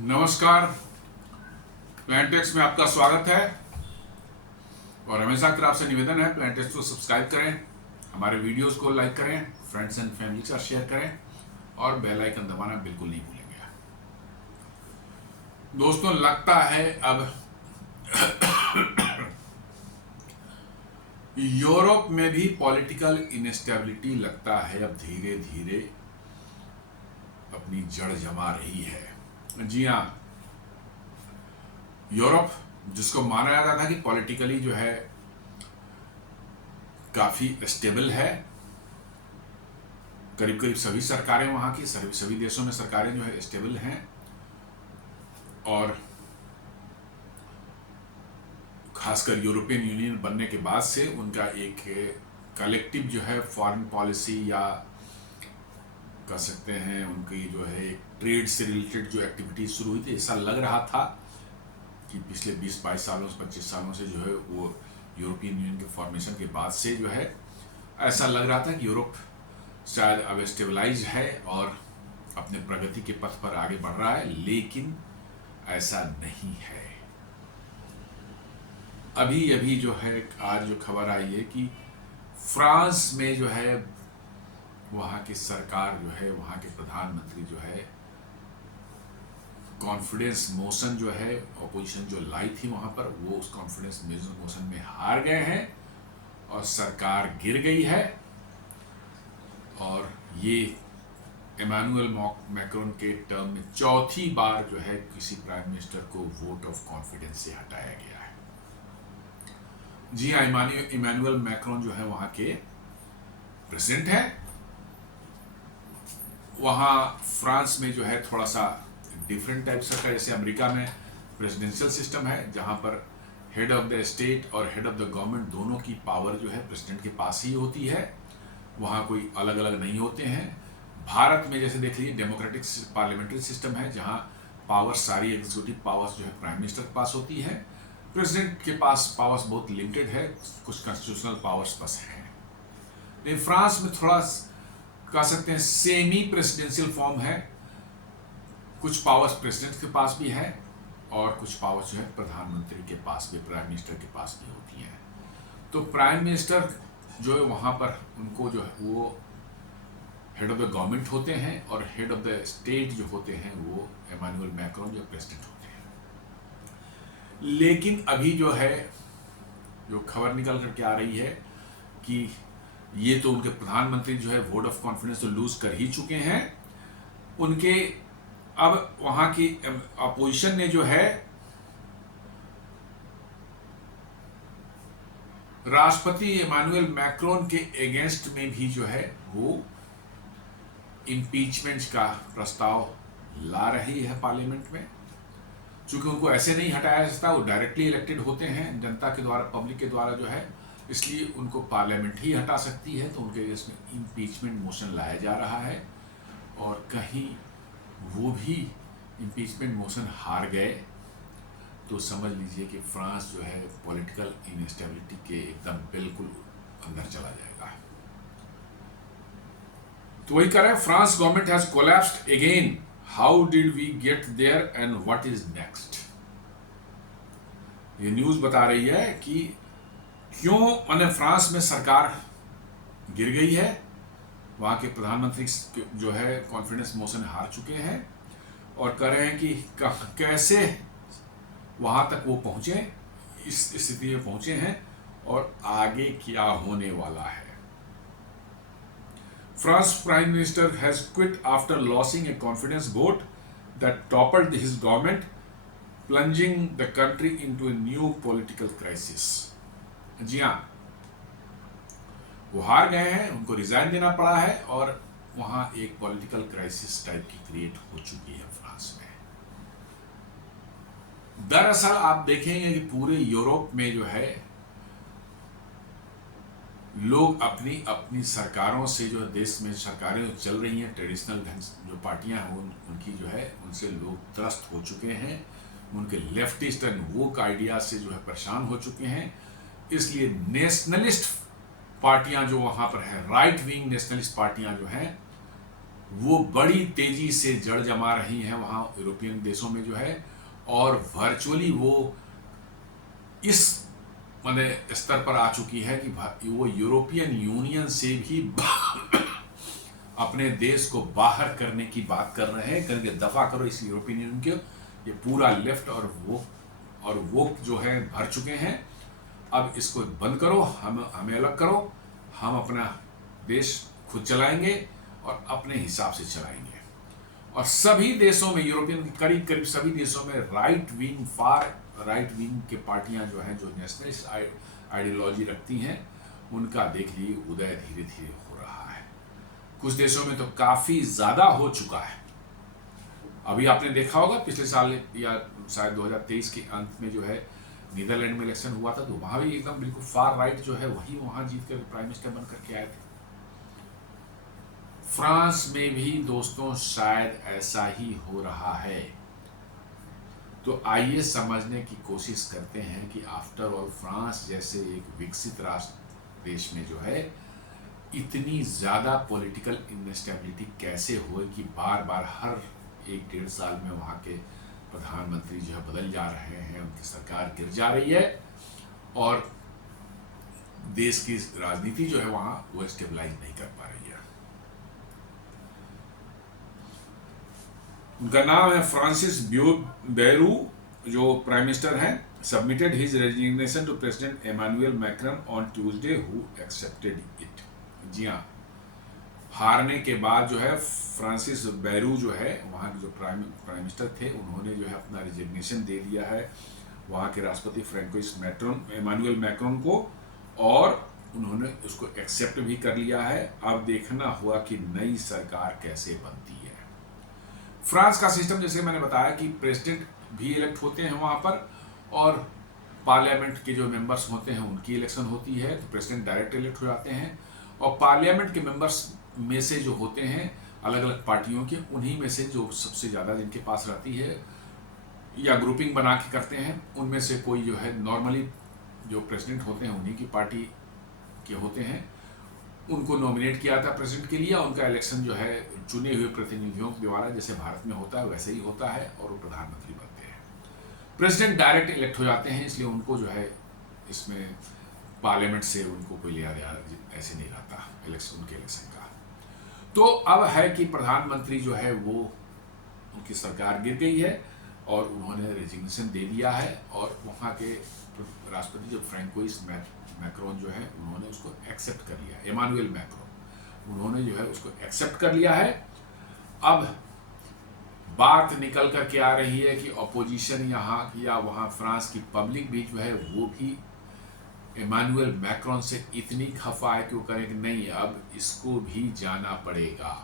नमस्कार। प्लानटेक्स में आपका स्वागत है और हमेशा की आपसे निवेदन है प्लानटेक्स को सब्सक्राइब करें, हमारे वीडियोस को लाइक करें, फ्रेंड्स एंड फैमिली के साथ शेयर करें और बेल आइकन दबाना बिल्कुल नहीं भूलेंगे। दोस्तों, लगता है अब यूरोप में भी पॉलिटिकल इनस्टेबिलिटी लगता है अब धीरे धीरे अपनी जड़ जमा रही है। जी हाँ, यूरोप जिसको माना जाता था कि पॉलिटिकली जो है काफी स्टेबल है, करीब करीब सभी सरकारें वहां की सभी देशों में सरकारें जो है स्टेबल हैं और खासकर यूरोपियन यूनियन बनने के बाद से उनका एक कलेक्टिव जो है फॉरेन पॉलिसी या कह सकते हैं उनकी जो है ट्रेड से रिलेटेड जो एक्टिविटीज शुरू हुई थी। ऐसा लग रहा था कि पिछले 20-22 सालों से 25 सालों से जो है वो यूरोपियन यूनियन के फॉर्मेशन के बाद से जो है ऐसा लग रहा था कि यूरोप शायद अब स्टेबलाइज है और अपने प्रगति के पथ पर आगे बढ़ रहा है, लेकिन ऐसा नहीं है। अभी अभी जो है आज जो खबर आई है कि फ्रांस में जो है वहाँ की सरकार जो है, वहाँ के प्रधानमंत्री जो है कॉन्फिडेंस मोशन जो है ऑपोजिशन जो लाई थी वहाँ पर, वो उस कॉन्फिडेंस मोशन में हार गए हैं और सरकार गिर गई है। और ये इमैनुअल मैक्रोन के टर्म में चौथी बार जो है किसी प्राइम मिनिस्टर को वोट ऑफ कॉन्फिडेंस से हटाया गया है। जी हाँ, इमैनुअल मैक्रोन जो है वहाँ के प्रेसिडेंट है। वहाँ फ्रांस में जो है थोड़ा सा डिफरेंट टाइप का, जैसे अमेरिका में प्रेसिडेंशियल सिस्टम है जहाँ पर हेड ऑफ द स्टेट और हेड ऑफ द गवर्नमेंट दोनों की पावर जो है प्रेसिडेंट के पास ही होती है, वहाँ कोई अलग अलग नहीं होते हैं। भारत में जैसे देख लीजिए डेमोक्रेटिक पार्लियामेंट्री सिस्टम है जहाँ पावर सारी एग्जीक्यूटिव पावर्स जो है प्राइम मिनिस्टर के पास होती है। प्रेसिडेंट के पास पावर्स बहुत लिमिटेड है, कुछ कॉन्स्टिट्यूशनल पावर्स बस हैं। लेकिन फ्रांस में थोड़ा कह सकते हैं सेमी प्रेसिडेंशियल फॉर्म है, कुछ पावर्स प्रेसिडेंट के पास भी है और कुछ पावर्स जो है प्रधानमंत्री के पास भी, प्राइम मिनिस्टर के पास भी होती हैं। तो प्राइम मिनिस्टर जो है वहाँ पर उनको जो है वो हेड ऑफ द गवर्नमेंट होते हैं और हेड ऑफ द स्टेट जो होते हैं वो इमैनुअल मैक्रोन जो प्रेसिडेंट होते हैं। लेकिन अभी जो है जो खबर निकल करके आ रही है कि ये तो उनके प्रधानमंत्री जो है वोट ऑफ कॉन्फिडेंस तो लूज कर ही चुके हैं। उनके अब वहां की अपोजिशन ने जो है राष्ट्रपति इमैनुअल मैक्रोन के अगेंस्ट में भी जो है वो इम्पीचमेंट का प्रस्ताव ला रही है पार्लियामेंट में। चूंकि उनको ऐसे नहीं हटाया जा सकता, वो डायरेक्टली इलेक्टेड होते हैं जनता के द्वारा, पब्लिक के द्वारा जो है, इसलिए उनको पार्लियामेंट ही हटा सकती है। तो उनके इसमें इम्पीचमेंट मोशन लाया जा रहा है और कहीं वो भी इम्पीचमेंट मोशन हार गए तो समझ लीजिए कि फ्रांस जो है पॉलिटिकल इनस्टेबिलिटी के एकदम बिल्कुल अंदर चला जाएगा। तो वही कह रहे हैं, France government has collapsed again, how did we get there and what is next. ये न्यूज बता रही है कि क्यों मैंने फ्रांस में सरकार गिर गई है, वहाँ के प्रधानमंत्री जो है कॉन्फिडेंस मोशन हार चुके हैं और कह रहे हैं कि कैसे वहाँ तक वो पहुँचे, इस स्थिति में पहुँचे हैं और आगे क्या होने वाला है। France prime minister has quit after losing a confidence vote that toppled his government, plunging the country into a new political crisis. जी हाँ, वो हार गए हैं, उनको रिजाइन देना पड़ा है और वहां एक पॉलिटिकल क्राइसिस टाइप की क्रिएट हो चुकी है फ्रांस में। दरअसल आप देखेंगे कि पूरे यूरोप में जो है लोग अपनी अपनी सरकारों से, जो देश में सरकारें जो चल रही हैं, ट्रेडिशनल जो पार्टियां हैं उनकी जो है उनसे लोग त्रस्त हो चुके हैं, उनके लेफ्टिस्ट एंड वोक आइडिया से जो है परेशान हो चुके हैं। इसलिए नेशनलिस्ट पार्टियां जो वहां पर है, राइट विंग नेशनलिस्ट पार्टियां जो हैं, वो बड़ी तेजी से जड़ जमा रही हैं वहाँ यूरोपियन देशों में जो है, और वर्चुअली वो इस माने स्तर पर आ चुकी है कि वो यूरोपियन यूनियन से भी अपने देश को बाहर करने की बात कर रहे हैं, करके दफा करो इस यूरोपियन यूनियन के। ये पूरा लेफ्ट और वो जो है भर चुके हैं। अब इसको बंद करो, हमें अलग करो, हम अपना देश खुद चलाएंगे और अपने हिसाब से चलाएंगे। और सभी देशों में, यूरोपियन करीब करीब सभी देशों में right wing, far right wing के पार्टियां जो हैं, जो नेशनलिस्ट आइडियोलॉजी रखती हैं, उनका देख लीजिए उदय धीरे धीरे हो रहा है। कुछ देशों में तो काफी ज्यादा हो चुका है। अभी आपने देखा होगा पिछले साल या शायद 2023 के अंत में जो है नीदरलैंड में इलेक्शन हुआ था, तो वहां भी एकदम बिल्कुल फार राइट जो है वही वहां जीत कर प्राइम मिनिस्टर बन करके आए थे। फ्रांस में भी दोस्तों शायद ऐसा ही हो रहा है। तो आइए समझने की कोशिश करते हैं कि आफ्टर ऑल फ्रांस जैसे एक विकसित राष्ट्र देश में जो है इतनी ज़्यादा पॉलिटिकल इनस्टेबिलिटी कैसे हो कि बार बार हर 1-1.5 साल में वहाँ के प्रधानमंत्री जो है बदल जा रहे हैं, उनकी सरकार गिर जा रही है और देश की राजनीति जो है वहाँ वो स्टेबलाइज नहीं कर पा रही है। उनका नाम है फ्रांसिस बैरू, जो प्राइम मिनिस्टर हैं। Submitted his resignation to president Emmanuel Macron on Tuesday, who accepted it. जी हाँ, हारने के बाद जो है फ्रांसिस बैरू जो है वहाँ के जो प्राइम मिनिस्टर थे, उन्होंने जो है अपना रेजिग्नेशन दे दिया है वहाँ के राष्ट्रपति फ्रैंकोइस इमैनुअल मैक्रॉन को, और उन्होंने उसको एक्सेप्ट भी कर लिया है। अब देखना हुआ कि नई सरकार कैसे बनती है। फ्रांस का सिस्टम, जैसे मैंने बताया कि प्रेसिडेंट भी इलेक्ट होते हैं वहाँ पर, और पार्लियामेंट के जो मेंबर्स होते हैं उनकी इलेक्शन होती है, तो प्रेसिडेंट डायरेक्ट इलेक्ट हो जाते हैं। और पार्लियामेंट के मेंबर्स में से जो होते हैं अलग अलग पार्टियों के, उन्हीं में से जो सबसे ज़्यादा जिनके पास रहती है या ग्रुपिंग बना के करते हैं, उनमें से कोई जो है नॉर्मली जो प्रेसिडेंट होते हैं उन्हीं की पार्टी के होते हैं, उनको नॉमिनेट किया था प्रेसिडेंट के लिए। उनका इलेक्शन जो है चुने हुए प्रतिनिधियों के द्वारा, जैसे भारत में होता है वैसे ही होता है, और वो प्रधानमंत्री बनते हैं। प्रेसिडेंट डायरेक्ट इलेक्ट हो जाते हैं, इसलिए उनको जो है इसमें पार्लियामेंट से उनको कोई लिया ऐसे नहीं रहता उनके इलेक्शन का। तो अब है कि प्रधानमंत्री जो है वो, उनकी सरकार गिर गई है और उन्होंने रेजिग्नेशन दे दिया है, और वहाँ के राष्ट्रपति जो फ्रैंकोइस मैक्रॉन जो है उन्होंने उसको एक्सेप्ट कर लिया। इमैनुअल मैक्रॉन उन्होंने जो है उसको एक्सेप्ट कर लिया है। अब बात निकल कर के आ रही है कि अपोजिशन यहाँ या वहाँ फ्रांस की पब्लिक भी जो है वो भी इमैनुअल मैक्रॉन से इतनी खफा है कि वो करें कि नहीं अब इसको भी जाना पड़ेगा।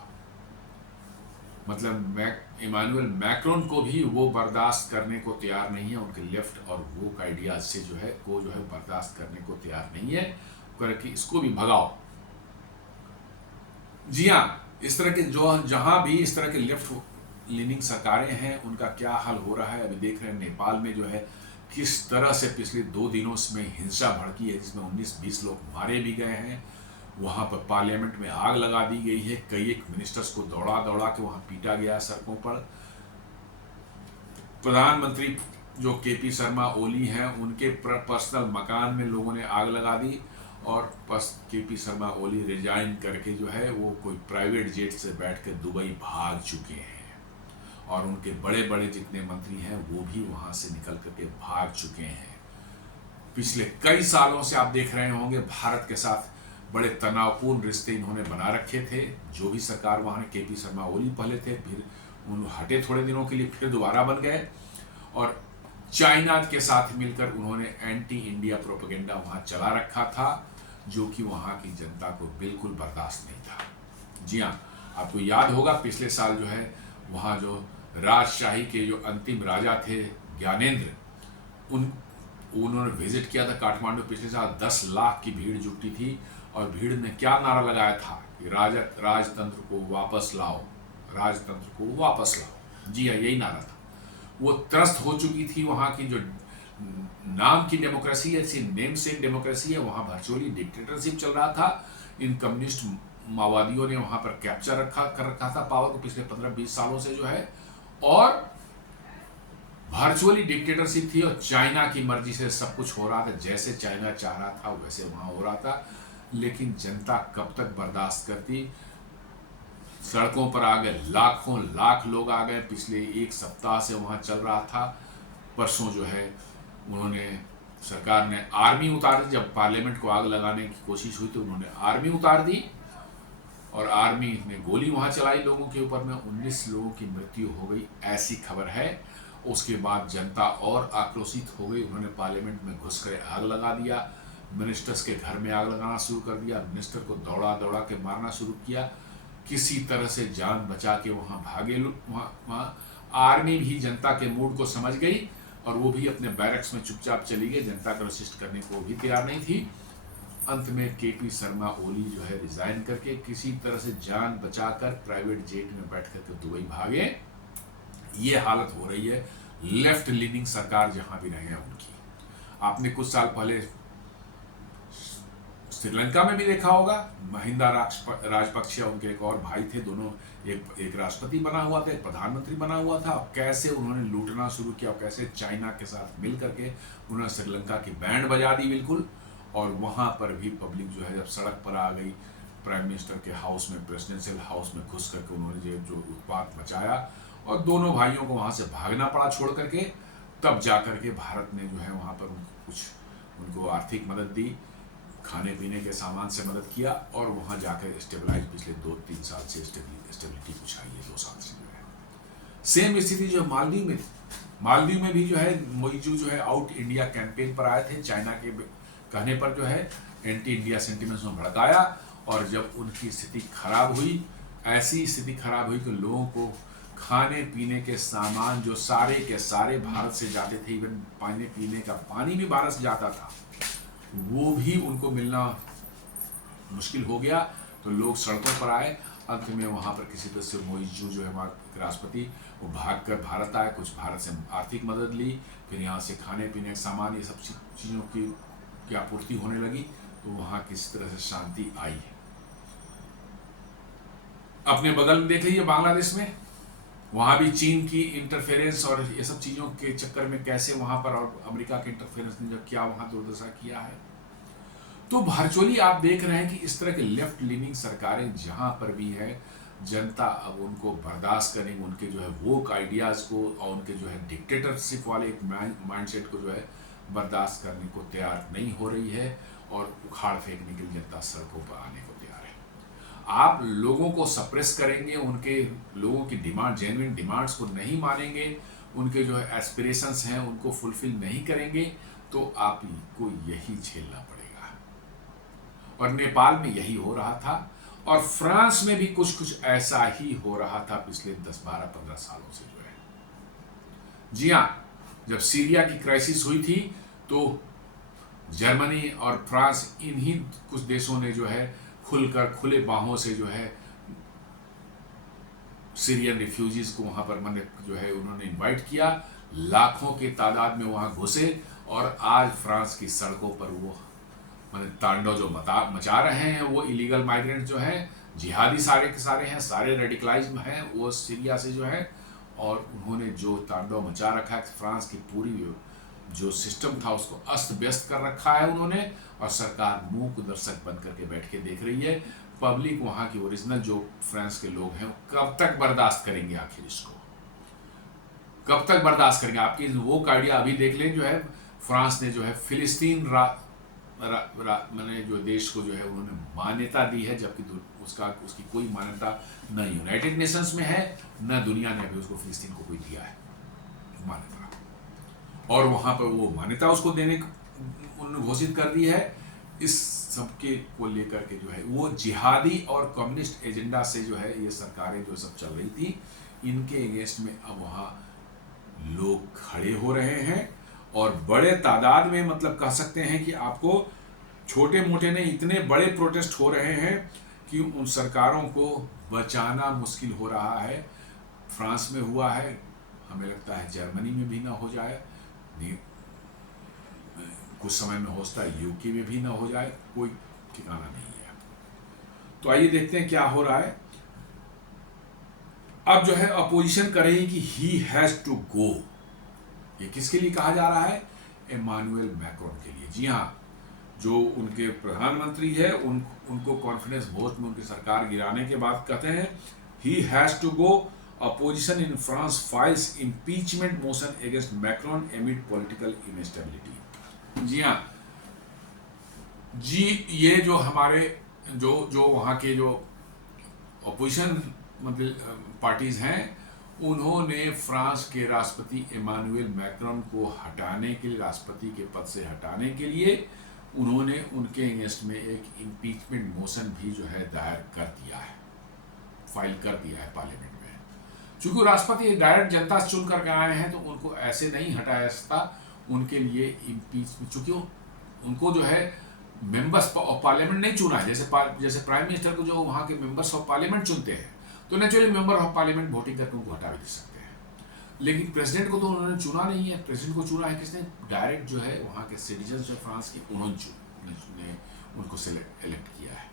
मतलब इमैनुअल मैक्रॉन को भी वो बर्दाश्त करने को तैयार नहीं है, उनके लेफ्ट और वोक आइडियाज से जो है वो जो है बर्दाश्त करने को तैयार नहीं है, करें कि इसको भी भगाओ। जी हाँ, इस तरह के जो जहां भी इस तरह के लेफ्ट लीनिंग सरकारें हैं उनका क्या हाल हो रहा है अभी देख रहे हैं। नेपाल में जो है किस तरह से पिछले 2 दिनों में हिंसा भड़की है, जिसमें 19-20 लोग मारे भी गए हैं। वहाँ पर पार्लियामेंट में आग लगा दी गई है, कई एक मिनिस्टर्स को दौड़ा दौड़ा के वहाँ पीटा गया सड़कों पर। प्रधानमंत्री जो केपी शर्मा ओली हैं, उनके पर्सनल मकान में लोगों ने आग लगा दी, और केपी शर्मा ओली रिजाइन करके जो है वो कोई प्राइवेट जेट से बैठ के दुबई भाग चुके हैं, और उनके बड़े बड़े जितने मंत्री हैं वो भी वहाँ से निकल करके भाग चुके हैं। पिछले कई सालों से आप देख रहे होंगे भारत के साथ बड़े तनावपूर्ण रिश्ते इन्होंने बना रखे थे। जो भी सरकार वहाँ केपी शर्मा ओली पहले थे, फिर उन हटे थोड़े दिनों के लिए, फिर दोबारा बन गए, और चाइना के साथ मिलकर उन्होंने एंटी इंडिया प्रोपेगेंडा वहाँ चला रखा था, जो कि वहाँ की जनता को बिल्कुल बर्दाश्त नहीं था। जी हाँ, आपको याद होगा पिछले साल जो है वहाँ जो राजशाही के जो अंतिम राजा थे ज्ञानेंद्र, उन्होंने विजिट किया था काठमांडू। पिछले साल 10 लाख की भीड़ जुटी थी, और भीड़ ने क्या नारा लगाया था कि राजतंत्र को वापस लाओ, राजतंत्र को वापस लाओ। जी हाँ, यही नारा था। वो त्रस्त हो चुकी थी वहाँ की जो नाम की डेमोक्रेसी है, नेम से डेमोक्रेसी है, वहाँ वर्चुअली डिक्टेटरशिप चल रहा था। इन कम्युनिस्ट माओवादियों ने वहां पर कैप्चर कर रखा था पावर को पिछले 15-20 सालों से जो है, और वर्चुअली डिक्टेटरशिप थी, और चाइना की मर्जी से सब कुछ हो रहा था, जैसे चाइना चाह रहा था वैसे वहां हो रहा था। लेकिन जनता कब तक बर्दाश्त करती? सड़कों पर आ गए, लाखों लाख लोग आ गए, पिछले एक सप्ताह से वहां चल रहा था। परसों जो है उन्होंने, सरकार ने आर्मी उतार दी। जब पार्लियामेंट को आग लगाने की कोशिश हुई तो उन्होंने आर्मी उतार दी, और आर्मी ने गोली वहां चलाई लोगों के ऊपर में, 19 लोगों की मृत्यु हो गई, ऐसी खबर है। उसके बाद जनता और आक्रोशित हो गई, उन्होंने पार्लियामेंट में घुसकर आग लगा दिया, मिनिस्टर्स के घर में आग लगाना शुरू कर दिया, मिनिस्टर को दौड़ा दौड़ा के मारना शुरू किया, किसी तरह से जान बचा के वहां भागे। वहां आर्मी भी जनता के मूड को समझ गई, और वो भी अपने बैरक्स में चुपचाप चली गई, जनता को असिस्ट करने को भी तैयार नहीं थी। अंत में केपी शर्मा ओली जो है रिजाइन करके किसी तरह से जान बचाकर प्राइवेट जेट में बैठ करके दुबई भागे। ये हालत हो रही है लेफ्ट लीनिंग सरकार जहां भी रहे हैं उनकी। आपने कुछ साल पहले श्रीलंका में भी देखा होगा, महिंदा राजपक्षे उनके एक और भाई थे, दोनों एक राष्ट्रपति बना हुआ था, एक प्रधानमंत्री बना हुआ था, और कैसे उन्होंने लूटना शुरू किया, और कैसे चाइना के साथ मिल करके उन्होंने श्रीलंका की बैंड बजा दी बिल्कुल। और वहां पर भी पब्लिक जो है जब सड़क पर आ गई, प्राइम मिनिस्टर के हाउस में, प्रेसिडेंशियल हाउस में घुस करके उन्होंने जो उत्पात मचाया, और दोनों भाइयों को वहां से भागना पड़ा छोड़ करके, तब जाकर के भारत ने जो है वहां पर कुछ उनको आर्थिक मदद दी, खाने पीने के सामान से मदद किया, और वहां जाकर स्टेबलाइज पिछले 2-3 साल से स्टेबिलिटी कुछ आई है, 2 साल से जो है। सेम स्थिति जो मालदीव में थी, मालदीव में भी जो है मोइजू जो है आउट इंडिया कैंपेन पर आए थे, चाइना के कहने पर जो है एंटी इंडिया सेंटिमेंट्स में भड़काया, और जब उनकी स्थिति खराब हुई, ऐसी स्थिति खराब हुई कि लोगों को खाने पीने के सामान जो सारे के सारे भारत से जाते थे, इवन पानी पीने का पानी भी भारत से जाता था, वो भी उनको मिलना मुश्किल हो गया। तो लोग सड़कों पर आए। अंत में वहां पर किसी तरह से मोइजू जो है हमारे राष्ट्रपति, वो भागकर भारत आए, कुछ भारत से आर्थिक मदद ली, फिर यहाँ से खाने पीने के सामान, ये सब चीज़ों की आपूर्ति होने लगी, तो वहां किस तरह से शांति आई है। अपने बगल में देख लीजिए बांग्लादेश में, वहां भी चीन की इंटरफेरेंस और ये सब चीजों के चक्कर में कैसे वहां पर, और अमेरिका के इंटरफेरेंस ने जो क्या वहां दुर्दशा किया है। तो वर्चुअली आप देख रहे हैं कि इस तरह के लेफ्ट लीनिंग सरकारें जहां पर भी है, जनता अब उनको बर्दाश्त करेंगे, उनके जो है वोक आइडियाज को और उनके जो है डिक्टेटरशिप वाले एक माइंडसेट को जो है बर्दाश्त करने को तैयार नहीं हो रही है, और उखाड़ फेंकने के लिए जनता सड़कों पर आने को तैयार है। आप लोगों को सप्रेस करेंगे, उनके लोगों की डिमांड, जेन्युइन डिमांड्स को नहीं मानेंगे, उनके जो है एस्पिरेशंस हैं उनको फुलफिल नहीं करेंगे, तो आपको यही झेलना पड़ेगा। और नेपाल में यही हो रहा था, और फ्रांस में भी कुछ ऐसा ही हो रहा था पिछले 10-12-15 सालों से जो है। जी हाँ, जब सीरिया की क्राइसिस हुई थी तो जर्मनी और फ्रांस, इन्हीं कुछ देशों ने जो है खुलकर खुले बाहों से जो है सीरियन रिफ्यूजीज को वहां पर जो है उन्होंने इनवाइट किया, लाखों के तादाद में वहां घुसे, और आज फ्रांस की सड़कों पर वो तांडव जो मचा रहे हैं, वो इलीगल माइग्रेंट जो है, जिहादी सारे के सारे हैं, सारे रेडिकलाइज्ड हैं वो सीरिया से जो है, और उन्होंने जो तांडव मचा रखा है, फ्रांस की पूरी जो सिस्टम था उसको अस्त व्यस्त कर रखा है उन्होंने, और सरकार मूक दर्शक बन करके बैठ के देख रही है। पब्लिक वहां की ओरिजिनल जो फ्रांस के लोग हैं कब तक बर्दाश्त करेंगे, आखिर इसको कब तक बर्दाश्त करेंगे? आपकी वो आइडिया अभी देख लें, जो है फ्रांस ने जो है फिलिस्तीन मैंने जो देश को जो है उन्होंने मान्यता दी है, जबकि उसकी कोई मान्यता न यूनाइटेड नेशंस में है, न दुनिया ने अभी उसको फिलिस्तीन को कोई दिया है मान्यता, और वहां पर वो मान्यता उसको देने उन्होंने घोषित कर दी है। इस सबके को लेकर के जो है वो जिहादी और कम्युनिस्ट एजेंडा से जो है ये सरकारें जो सब चल रही थी, इनके अगेंस्ट में अब वहां लोग खड़े हो रहे हैं, और बड़े तादाद में, मतलब कह सकते हैं कि आपको छोटे मोटे नहीं, इतने बड़े प्रोटेस्ट हो रहे हैं कि उन सरकारों को बचाना मुश्किल हो रहा है। फ्रांस में हुआ है, हमें लगता है जर्मनी में भी ना हो जाए, कुछ समय में हो सकता है यूके में भी ना हो जाए, कोई ठिकाना नहीं है। तो आइए देखते हैं क्या हो रहा है। अब जो है अपोजिशन कर रही है कि ही हैज टू गो। ये किसके लिए कहा जा रहा है? इमानुएल मैक्रोन के लिए। जी हाँ, जो उनके प्रधानमंत्री है उनको कॉन्फिडेंस वोट में उनकी सरकार गिराने के बाद कहते हैं he has to go. Opposition in France files impeachment motion against Macron amid political instability. जी हाँ जी, ये जो हमारे जो वहाँ के जो अपोजिशन मतलब पार्टीज हैं, उन्होंने फ्रांस के राष्ट्रपति इमानुएल मैक्रोन को हटाने के लिए, राष्ट्रपति के पद से हटाने के लिए उन्होंने उनके अगेंस्ट में एक इम्पीचमेंट मोशन भी जो है दायर कर दिया है, फाइल कर दिया है पार्लियामेंट में। चूंकि राष्ट्रपति डायरेक्ट जनता से चुन करके आए हैं तो उनको ऐसे नहीं हटाया सकता। उनके लिए इम्पीचमेंट, चूंकि उनको जो है मेंबर्स ऑफ पार्लियामेंट नहीं चुना है, जैसे प्राइम मिनिस्टर को जो वहाँ के मेंबर्स ऑफ पार्लियामेंट चुनते हैं, तो naturally member of parliament voting करके उनको हटा भी दे सकते हैं। लेकिन प्रेसिडेंट को तो उन्होंने चुना नहीं है। प्रेसिडेंट को चुना है किसने? डायरेक्ट जो है वहाँ के सिटीजन जो फ्रांस की उन्होंने उनको इलेक्ट किया है,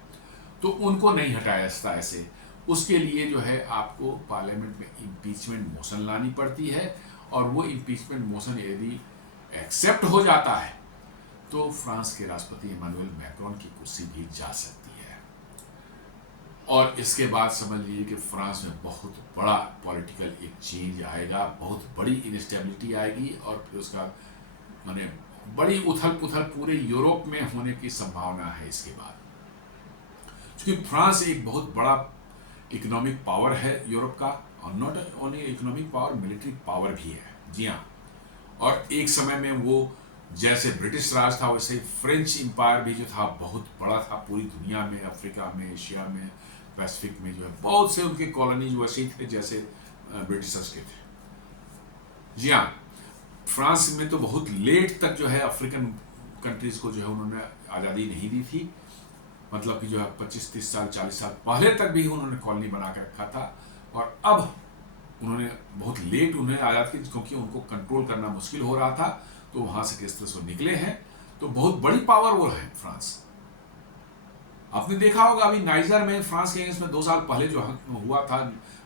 तो उनको नहीं हटाया जाता ऐसे। उसके लिए जो है आपको पार्लियामेंट में इम्पीचमेंट मोशन लानी पड़ती है, और वो इम्पीचमेंट मोशन यदि एक्सेप्ट हो जाता है तो फ्रांस के राष्ट्रपति इमानुएल मैक्रोन की कुर्सी भी जा सकती है। और इसके बाद समझ लीजिए कि फ्रांस में बहुत बड़ा पॉलिटिकल एक चेंज आएगा, बहुत बड़ी इनस्टेबिलिटी आएगी, और फिर उसका माने बड़ी उथल पुथल पूरे यूरोप में होने की संभावना है इसके बाद। क्योंकि फ्रांस एक बहुत बड़ा इकोनॉमिक पावर है यूरोप का, और not only economic power, military power भी है। जी हाँ, और एक समय में वो जैसे ब्रिटिश राज था वैसे फ्रेंच एम्पायर भी जो था बहुत बड़ा था पूरी दुनिया में, अफ्रीका में, एशिया में, पैसिफिक में जो है बहुत से उनके कॉलोनीज वैसे ही थे जैसे ब्रिटिशर्स के थे। जी हाँ, फ्रांस में तो बहुत लेट तक जो है अफ्रीकन कंट्रीज को जो है उन्होंने आज़ादी नहीं दी थी। मतलब कि जो है 25-30 साल 40 साल पहले तक भी उन्होंने कॉलोनी बना के रखा था, और अब उन्होंने बहुत लेट उन्हें आज़ाद की, क्योंकि उनको कंट्रोल करना मुश्किल हो रहा था। तो वहां से किस तरह से निकले हैं, तो बहुत बड़ी पावर वो है फ्रांस। आपने देखा होगा अभी नाइजर में फ्रांस के अगेंस्ट में 2 साल पहले जो हुआ था,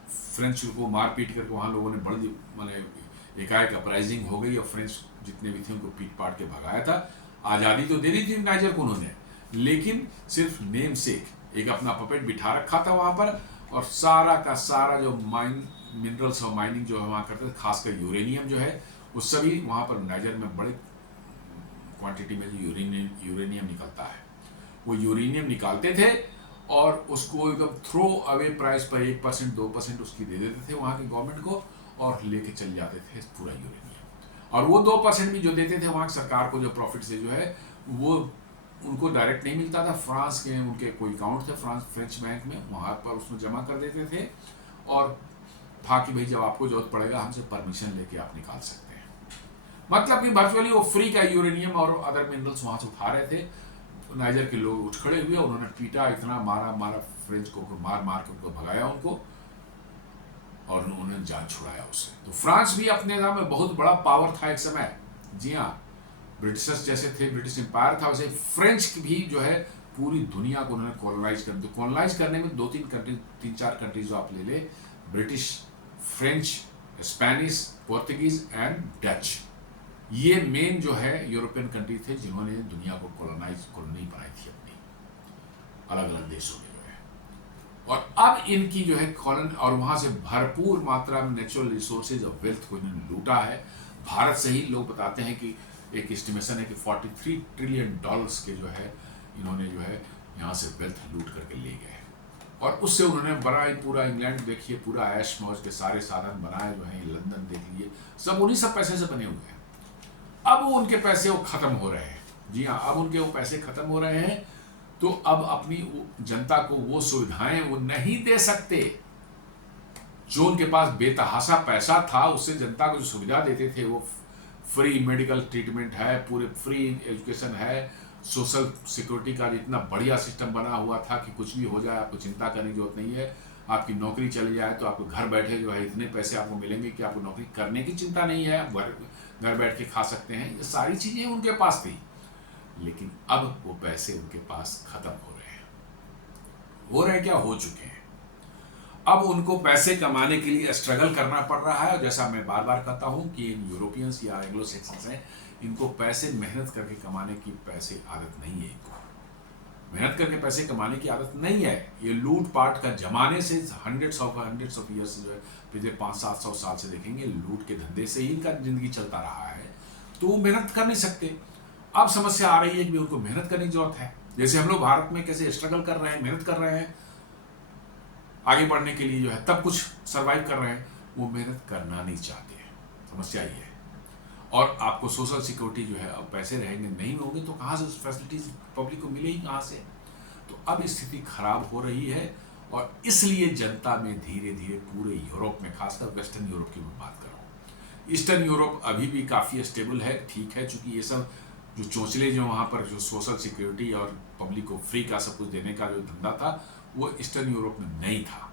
फ्रेंच को मार पीट करके वहां लोगों ने बड़ी माने एकाएक अपराइजिंग हो गई, और फ्रेंच जितने भी थे उनको पीट पाट के भगाया था। आज़ादी तो दे दी थी नाइजर को उन्होंने, लेकिन सिर्फ नेम सेक एक अपना पपेट बिठा रखा था वहां पर, और सारा का सारा जो मिनरल्स और माइनिंग जो है वहाँ करते थे, खासकर यूरेनियम जो है वो सभी वहाँ पर नाइजर में बड़े क्वांटिटी में जो यूरेनियम निकलता है, वो यूरेनियम निकालते थे और उसको एकदम थ्रो अवे प्राइस पर 1% 2% उसकी दे देते थे वहाँ की गवर्नमेंट को, और लेके चले जाते थे पूरा यूरेनियम। और वो 2% भी जो देते थे वहाँ की सरकार को, जो प्रॉफिट से जो है वो उनको डायरेक्ट नहीं मिलता था। फ्रांस के उनके कोई अकाउंट थे फ्रेंच बैंक में, वहाँ पर उसमें जमा कर देते थे, और था कि भाई जब आपको जरूरत पड़ेगा हमसे परमिशन लेके आप निकाल सकते हैं। मतलब कि वर्चुअली वो फ्री का यूरेनियम और अदर मिनरल्स वहां से उठा रहे थे। नाइजर के लोग उठ खड़े हुए, उन्होंने पीटा, इतना मारा फ्रेंच को, मार के उनको भगाया उनको, और उन्होंने जान छुड़ाया उससे। तो फ्रांस भी अपने नाम में बहुत बड़ा पावर था एक समय। जी हाँ, ब्रिटिशर्स जैसे थे, ब्रिटिश एम्पायर था, वैसे फ्रेंच भी जो है पूरी दुनिया को उन्होंने कॉलोनाइज कर दिया। कॉलोनाइज करने में 3-4 कंट्रीज जो आप ले ले, British, French, Spanish, Portuguese and Dutch, ये मेन जो है यूरोपियन कंट्री थे जिन्होंने दुनिया को कॉलोनी बनाई थी अपनी, अलग अलग देशों में जो है। और अब इनकी जो है कॉलोनी, और वहां से भरपूर मात्रा में नेचुरल रिसोर्सेज और वेल्थ को इन्होंने लूटा है। भारत से ही लोग बताते हैं कि एक एस्टिमेशन है कि $43 ट्रिलियन के जो है इन्होंने जो है यहाँ से वेल्थ लूट करके ले गए, और उससे उन्होंने बड़ा ही पूरा इंग्लैंड देखिए, पूरा ऐश मौज के सारे साधन बनाए जो है, लंदन देख लीजिए, सब उन्हीं सब पैसे से बने हुए हैं। अब वो उनके पैसे वो खत्म हो रहे हैं। जी हाँ, अब उनके वो पैसे खत्म हो रहे हैं, तो अब अपनी जनता को वो सुविधाएं वो नहीं दे सकते जो उनके पास बेतहाशा पैसा था। उससे जनता को जो सुविधा देते थे, वो फ्री मेडिकल ट्रीटमेंट है, पूरे फ्री एजुकेशन है, सोशल सिक्योरिटी का इतना बढ़िया सिस्टम बना हुआ था कि कुछ भी हो जाए आपको चिंता करने की जरूरत नहीं है। आपकी नौकरी चली जाए तो आपको घर बैठे जो है इतने पैसे आपको मिलेंगे कि आपको नौकरी करने की चिंता नहीं है, घर बैठ के खा सकते हैं। ये सारी चीज़ें उनके पास थी, लेकिन अब वो पैसे उनके पास खत्म हो रहे हैं। हो रहे क्या, हो चुके हैं। अब उनको पैसे कमाने के लिए स्ट्रगल करना पड़ रहा है। और जैसा मैं बार बार कहता हूं कि इन यूरोपियंस या एंग्लो सेक्सन्स हैं, इनको पैसे मेहनत करके कमाने की पैसे आदत नहीं है। इनको मेहनत करके पैसे कमाने की आदत नहीं है। ये लूट पाट का जमाने से हंड्रेड्स ऑफ ईयर्स जो है, पिछले 500-700 साल से देखेंगे, लूट के धंधे से ही इनका जिंदगी चलता रहा है। तो वो मेहनत कर नहीं सकते। अब समस्या आ रही है कि उनको मेहनत करने की जरूरत है। जैसे हम लोग भारत में कैसे स्ट्रगल कर रहे हैं, मेहनत कर रहे हैं आगे बढ़ने के लिए, जो है तब कुछ सरवाइव कर रहे हैं, वो मेहनत करना नहीं चाहते हैं। समस्या ये है। और आपको सोशल सिक्योरिटी जो है, अब पैसे रहेंगे नहीं होंगे तो कहाँ से फैसिलिटीज पब्लिक को मिलेगी, कहाँ से। तो अब स्थिति खराब हो रही है। और इसलिए जनता में धीरे धीरे पूरे यूरोप में, खासकर वेस्टर्न यूरोप की मैं बात कर रहा हूँ, ईस्टर्न यूरोप अभी भी काफ़ी स्टेबल है, ठीक है, चूंकि ये सब जो चोंचले जो वहाँ पर जो सोशल सिक्योरिटी और पब्लिक को फ्री का सब कुछ देने का जो धंधा था, वो ईस्टर्न यूरोप में नहीं था।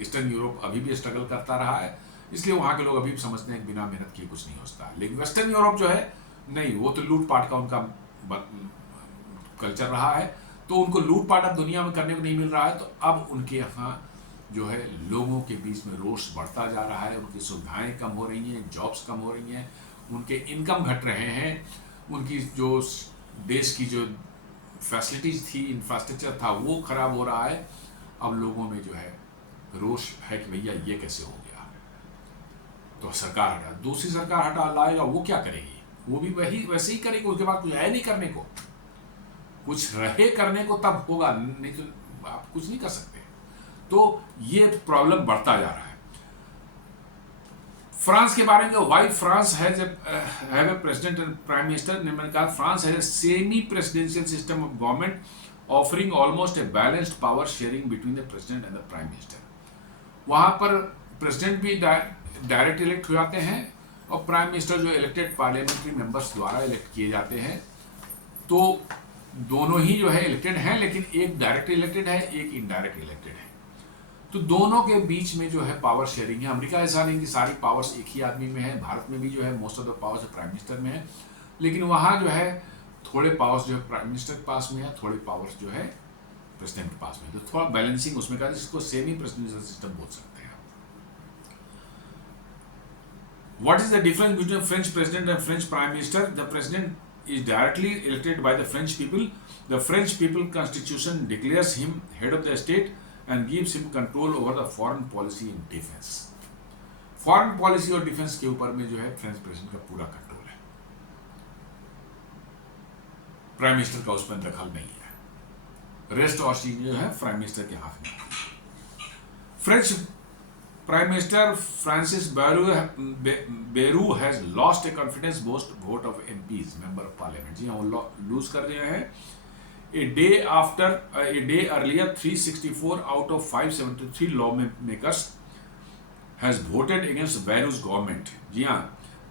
ईस्टर्न यूरोप अभी भी स्ट्रगल करता रहा है, इसलिए वहाँ के लोग अभी भी समझते हैं कि बिना मेहनत किए कुछ नहीं होता। लेकिन वेस्टर्न यूरोप जो है, नहीं, वो तो लूट पाट का उनका कल्चर रहा है, तो उनको लूट पाट अब दुनिया में करने को नहीं मिल रहा है। तो अब उनके यहाँ जो है लोगों के बीच में रोष बढ़ता जा रहा है, उनकी सुविधाएं कम हो रही हैं, जॉब्स कम हो रही हैं, उनके इनकम घट रहे हैं, उनकी जो देश की जो फैसिलिटीज थी, इंफ्रास्ट्रक्चर था, वो खराब हो रहा है। अब लोगों में जो है रोष है कि भैया ये कैसे हो गया। तो सरकार हटा, दूसरी सरकार हटा लाएगा, वो क्या करेगी, वो भी वैसे ही करेगी। उसके बाद कुछ है नहीं करने को, कुछ रहे करने को तब होगा, नहीं तो आप कुछ नहीं कर सकते। तो ये प्रॉब्लम बढ़ता जा रहा है। फ्रांस के बारे में, why France have a president and prime minister, मैंने कहा France has a semi presidential system of government offering almost a balanced power sharing between the president and the prime minister. वहां पर प्रेसिडेंट भी direct elect हो जाते हैं और prime minister जो इलेक्टेड पार्लियामेंट्री मेंबर्स द्वारा इलेक्ट किए जाते हैं। तो दोनों ही जो है इलेक्टेड हैं, लेकिन एक डायरेक्ट इलेक्टेड है, एक इनडायरेक्ट इलेक्टेड है। तो दोनों के बीच में जो है पावर शेयरिंग है। अमेरिका ऐसा नहीं कि सारी पावर्स एक ही आदमी में है, भारत में भी जो है most of the powers prime minister में है, लेकिन वहाँ जो है थोड़े पावर्स जो है प्राइम मिनिस्टर के पास में है, थोड़े पावर्स जो है प्रेसिडेंट के पास में। तो थोड़ा बैलेंसिंग उसमें का, जिसको सेमी प्रेसिडेंशियल सिस्टम बोल सकते हैं। What is the difference between French president and French prime minister? The president is directly elected by the French people. The French people constitution declares him head of the state and gives him control over the foreign policy and defense. Foreign policy और defence के ऊपर में जो है French president का पूरा control है, prime minister का उसमें दखल नहीं है। रेस्ट और चीज जो है प्राइम मिनिस्टर के हाथ में। French Prime Minister Francis Bayrou has lost a confidence vote of MPs, member of Parliament. जी हाँ, वो लूज कर रहे हैं। A day earlier, 364 out of 573 lawmakers has voted against Bayrou's government. जी हाँ,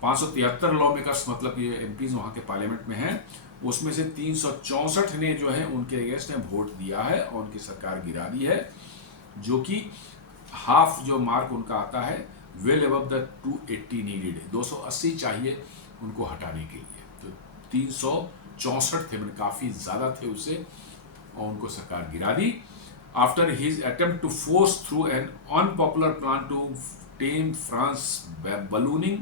573 lawmakers मतलब ये MPs वहाँ के पार्लियामेंट में हैं, उसमें से 364 ने जो है उनके अगेंस्ट ने वोट दिया है और उनकी सरकार गिरा दी है, जो कि हाफ जो मार्क उनका आता है, वेल अबव द 280 नीडेड, 280 चाहिए उनको हटाने के लिए। तो 364 थे, मैंने काफ़ी ज़्यादा थे उससे, और उनको सरकार गिरा दी। After his attempt to force through an unpopular plan to tame France ballooning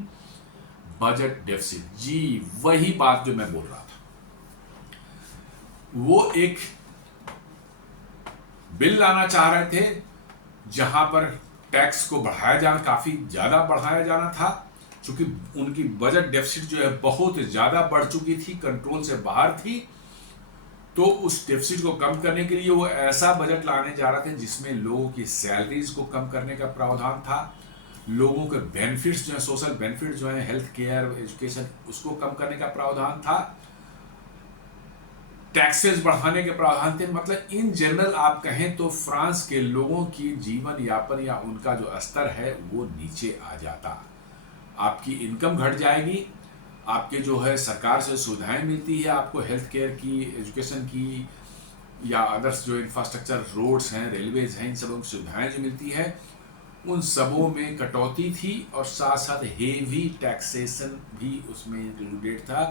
budget deficit. जी वही बात जो मैं बोल रहा था, वो एक बिल लाना चाह रहे थे जहां पर टैक्स को बढ़ाया जाना, काफी ज्यादा बढ़ाया जाना था, क्योंकि उनकी बजट डेफिसिट जो है बहुत ज्यादा बढ़ चुकी थी, कंट्रोल से बाहर थी। तो उस डेफिसिट को कम करने के लिए वो ऐसा बजट लाने जा रहे थे जिसमें लोगों की सैलरीज को कम करने का प्रावधान था, लोगों के बेनिफिट्स जो है, सोशल बेनिफिट जो है, हेल्थ केयर, एजुकेशन, उसको कम करने का प्रावधान था, टैक्सेस बढ़ाने के प्रावधान थे। मतलब इन जनरल आप कहें तो फ्रांस के लोगों की जीवन यापन या उनका जो स्तर है वो नीचे आ जाता, आपकी इनकम घट जाएगी, आपके जो है सरकार से सुविधाएं मिलती है, आपको हेल्थ केयर की, एजुकेशन की या अदर्स जो इंफ्रास्ट्रक्चर, रोड्स हैं, रेलवेज हैं, इन सबों की सुविधाएं जो मिलती है, उन सबों में कटौती थी और साथ साथ हेवी टैक्सेशन भी उसमें इंक्लूडेड था।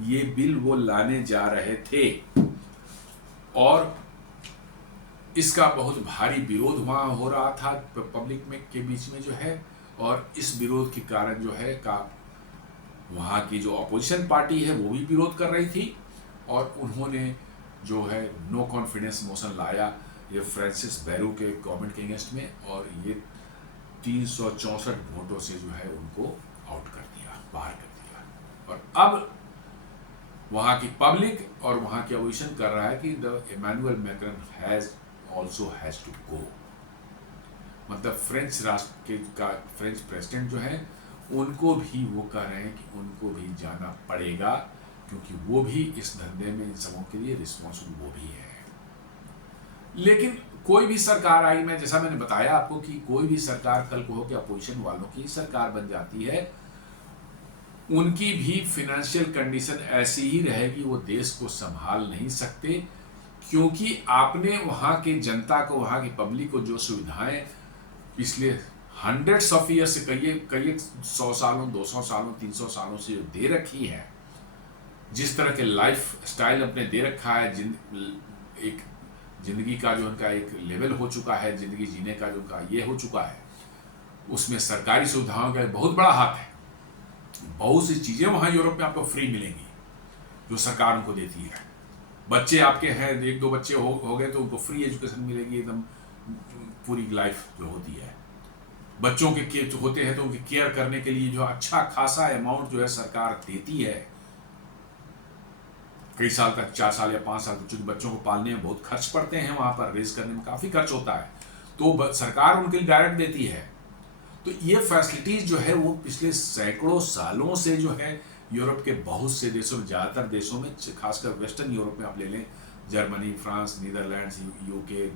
ये बिल वो लाने जा रहे थे और इसका बहुत भारी विरोध वहाँ हो रहा था पब्लिक में के बीच में जो है, और इस विरोध के कारण जो है का वहाँ की जो अपोजिशन पार्टी है वो भी विरोध कर रही थी, और उन्होंने जो है नो कॉन्फिडेंस मोशन लाया ये फ्रांसिस बैरू के गवर्नमेंट के अगेंस्ट में, और ये 364 वोटों से जो है उनको आउट कर दिया, बाहर कर दिया। और अब वहाँ की पब्लिक और वहाँ की अपोजिशन कर रहा है कि the Emmanuel Macron has to go. मतलब फ्रेंच राष्ट्र का फ्रेंच प्रेसिडेंट जो है उनको भी वो कह रहे हैं कि उनको भी जाना पड़ेगा, क्योंकि वो भी इस धंधे में इन सबों के लिए रिस्पॉन्सिबल वो भी है। लेकिन कोई भी सरकार आई, मैं जैसा मैंने बताया आपको कि कोई भी सरकार कल को हो के अपोजिशन वालों की सरकार बन जाती है, उनकी भी फिनेंशियल कंडीशन ऐसी ही रहेगी, वो देश को संभाल नहीं सकते, क्योंकि आपने वहाँ के जनता को, वहाँ की पब्लिक को जो सुविधाएं पिछले हंड्रेड्स ऑफ ईयर से कई 100 सालों 200 सालों 300 सालों से जो दे रखी है, जिस तरह के लाइफ स्टाइल अपने दे रखा है, एक जिंदगी का जो उनका एक लेवल हो चुका है, जिंदगी जीने का जो उनका ये हो चुका है, उसमें सरकारी सुविधाओं का बहुत बड़ा हाथ है। बहुत सी चीजें वहां यूरोप में आपको फ्री मिलेंगी जो सरकार उनको देती है। बच्चे आपके हैं, 1-2 बच्चे हो गए तो उनको फ्री एजुकेशन मिलेगी, एकदम पूरी लाइफ जो होती है। बच्चों के जो होते हैं तो उनकी केयर करने के लिए जो अच्छा खासा अमाउंट जो है सरकार देती है, कई साल तक, 4 साल या 5 साल तक, चूंकि बच्चों को पालने में बहुत खर्च पड़ते हैं, वहां पर रेज करने में काफी खर्च होता है, तो सरकार उनके लिए डायरेक्ट देती है। तो ये फैसिलिटीज जो है वो पिछले सैकड़ों सालों से जो है यूरोप के बहुत से देशों में, ज्यादातर देशों में, खासकर वेस्टर्न यूरोप में आप ले लें, Germany, France, Netherlands, UK,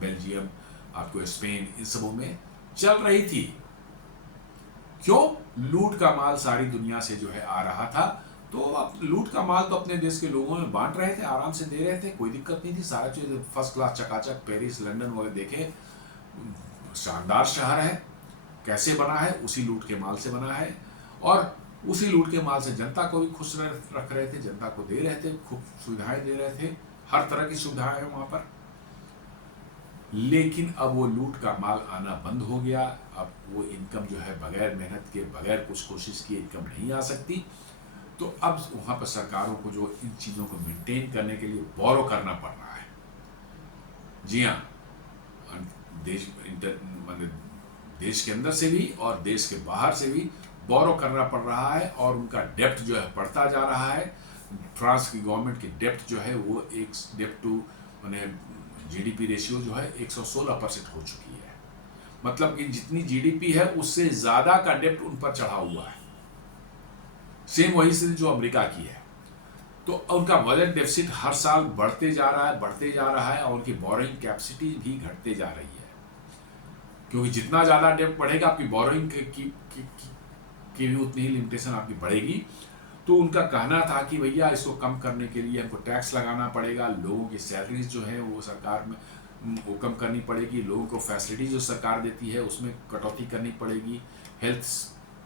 Belgium, आपको स्पेन, इन सबों में चल रही थी। क्यों? लूट का माल सारी दुनिया से जो है आ रहा था, तो अब लूट का माल तो अपने देश के लोगों में बांट रहे थे, आराम से दे रहे थे, कोई दिक्कत नहीं थी। सारा चीज फर्स्ट क्लास चकाचक, पेरिस, लंदन वगैरह देखे, शानदार शहर है, कैसे बना है? उसी लूट के माल से बना है, और उसी लूट के माल से जनता को भी खुश रख रहे थे, जनता को दे रहे थे, खूब सुविधाएं दे रहे थे, हर तरह की सुविधाएं है वहां पर। लेकिन अब वो लूट का माल आना बंद हो गया। अब वो इनकम जो है बगैर मेहनत के, बगैर कुछ कोशिश किए इनकम नहीं आ सकती। तो अब वहां पर सरकारों को जो इन चीजों को मेंटेन करने के लिए बोरो करना पड़ रहा है। जी हाँ, देश के अंदर से भी और देश के बाहर से भी बोरो करना पड़ रहा है, और उनका डेप्ट जो है बढ़ता जा रहा है। फ्रांस की गवर्नमेंट की डेप्ट जो है वो एक डेप्ट टू जीडीपी रेशियो जो है 116% हो चुकी है। मतलब कि जितनी जीडीपी है उससे ज्यादा का डेप्ट उन पर चढ़ा हुआ है। सेम वही स्थिति जो अमेरिका की है। तो उनका बजट डेफिसिट हर साल बढ़ते जा रहा है, और उनकी बोरोइंग कैपेसिटी भी घटते जा रही है, क्योंकि जितना ज्यादा डेप्ट बढ़ेगा आपकी बोरोइंग की भी उतनी ही लिमिटेशन आपकी बढ़ेगी। तो उनका कहना था कि भैया इसको कम करने के लिए हमको टैक्स लगाना पड़ेगा, लोगों की सैलरीज जो है वो सरकार में वो कम करनी पड़ेगी, लोगों को फैसिलिटीज जो सरकार देती है उसमें कटौती करनी पड़ेगी, हेल्थ